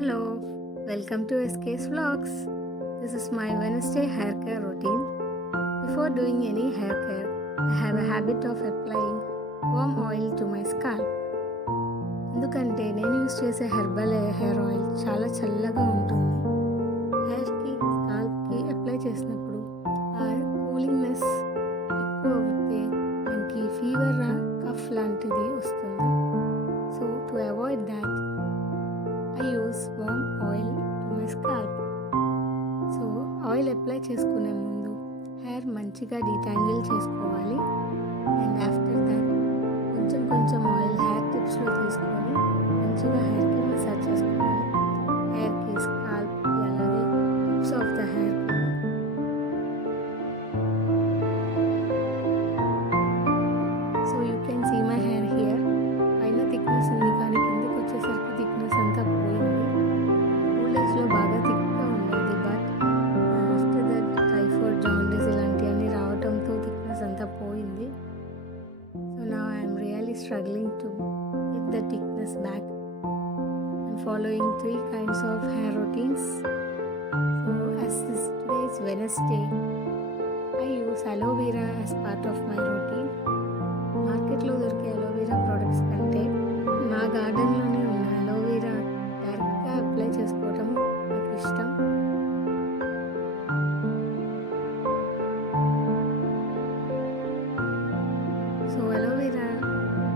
Hello, welcome to SK's Vlogs. This is my Wednesday hair care routine. Before doing any hair care, I have a habit of applying warm oil to my scalp. ఎందుకంటే నేను యూస్ చేసే herbal hair oil చాలా చల్లగా ఉంటుంది. హెయిర్కి స్కాల్ప్కి అప్లై చేసినప్పుడు ఆ కూలింగ్నెస్ ఎక్కువ అవుతే మనకి ఫీవర్ కఫ్ లాంటిది వస్తుంది. So to avoid that I use warm oil to my scalp. So oil apply చేసుకునే ముందు హెయిర్ మంచిగా డీటాంగిల్ చేసుకోవాలి. అండ్ ఆఫ్టర్ దాట్ కొంచెం కొంచెం ఆయిల్ హెయిర్ టిప్స్లో తీసుకొని మంచిగా హెయిర్కి మసాజ్ చేసుకోవాలి. హెయిర్కి స్కాల్ప్కి అలాగే టిప్స్ ఆఫ్ ద హెయిర్ కూడా. So you can see my hair here. పైన థిక్నెస్ ఉంది కానీ కిందకి వచ్చేసరికి థిక్నెస్ అంతా పోయింది. స్కూల్ డేస్లో బాగా థిక్గా ఉండేది, but after that typhoid, jaundice ఇలాంటివన్నీ రావడంతో థిక్నెస్ అంతా పోయింది. సో నా I'm really struggling to get the thickness back. I'm following 3 kinds of hair routines. So as this today is Wednesday, I use aloe vera as part of my routine. మార్కెట్లో దొరికే aloe vera products కంటే నా గార్డెన్లోనే ఉన్న అలోవెరా డైరెక్ట్గా అప్లై చేసుకోవడం నాకు ఇష్టం. సో అలోవెరా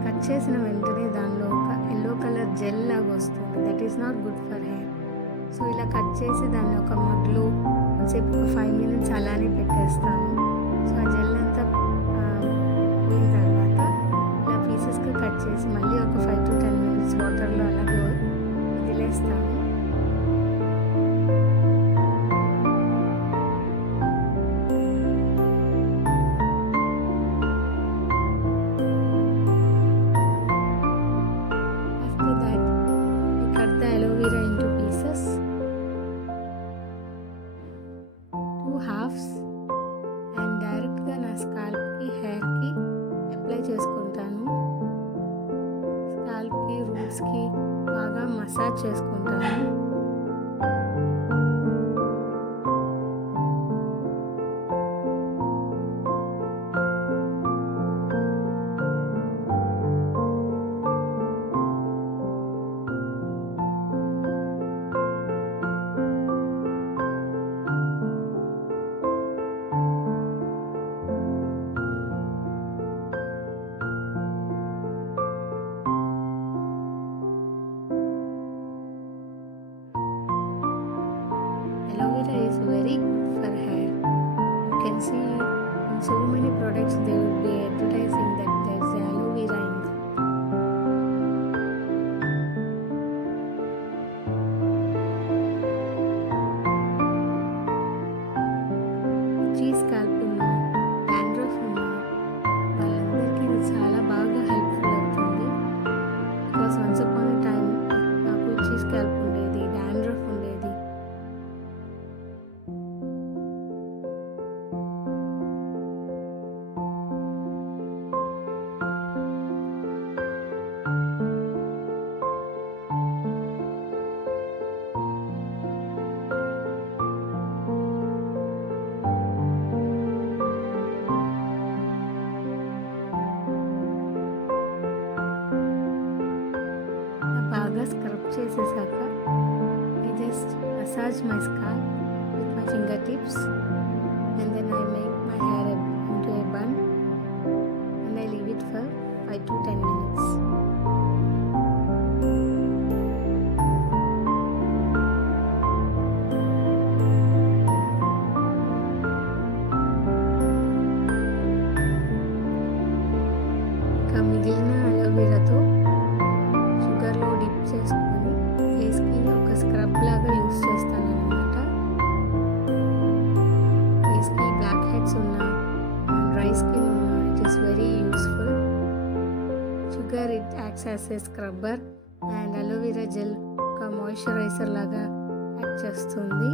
కట్ చేసిన వెంటనే దానిలో ఒక ఎల్లో కలర్ జెల్ లాగా వస్తుంది. That is not good for hair. So ఇలా కట్ చేసి దాన్ని ఒక మగ్లో కొంచెంసేపు ఒక 5 minutes అలానే పెట్టేస్తాను. సో ఆ జెల్ అంతా పోయిన తర్వాత ఇలా పీసెస్గా కట్ చేసి మళ్ళీ ఒక 5 to 10 minutes వాటర్లో అలాగే వదిలేస్తాను. After that I cut the aloe vera into pieces, 2 halves, and డైరెక్ట్గా నా స్కాల్ప్కి హెయిర్కి అప్లై చేసుకుంటాను. స్కాల్ప్కి రూట్స్కి బాగా మసాజ్ చేసుకుంటాను. Aloe vera is very good for hair. You can see in so many products they will be advertising that there is aloe vera in it. Itchy scalp ఉన్న dandruff ఉన్న వాళ్ళందరికీ ఇది చాలా బాగా హెల్ప్ఫుల్ అవుతుంది. Because once upon a time నాకు itchy scalp ఉండేది, dandruff ఉండేది. బాగా స్క్రబ్ చేసేసాక I just massage my scalp with my fingertips, and then I make my hair into a bun and I leave it for 5 to 10 minutes. ఇంకా మిగిలిన అలోవెరాతో షుగర్లో డిప్ చేసుకొని ఫేస్కి ఒక స్క్రబ్ లాగా యూస్ చేస్తాను అన్నమాట. ఫేస్కి బ్లాక్ హెడ్స్ ఉన్న డ్రై స్కిన్ ఉన్న it is very useful. Sugar it acts as a scrubber and aloe vera gel ఒక మాయిశ్చరైజర్ లాగా యాక్ట్ చేస్తుంది.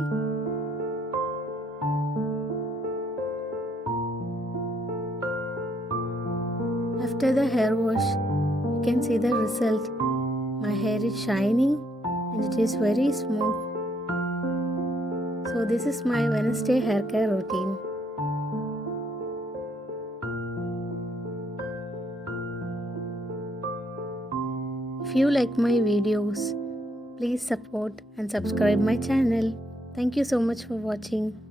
After the hair wash, you can see the result. My hair is shiny and it is very smooth. So this is my Wednesday hair care routine. If you like my videos, please support and subscribe my channel. Thank you so much for watching.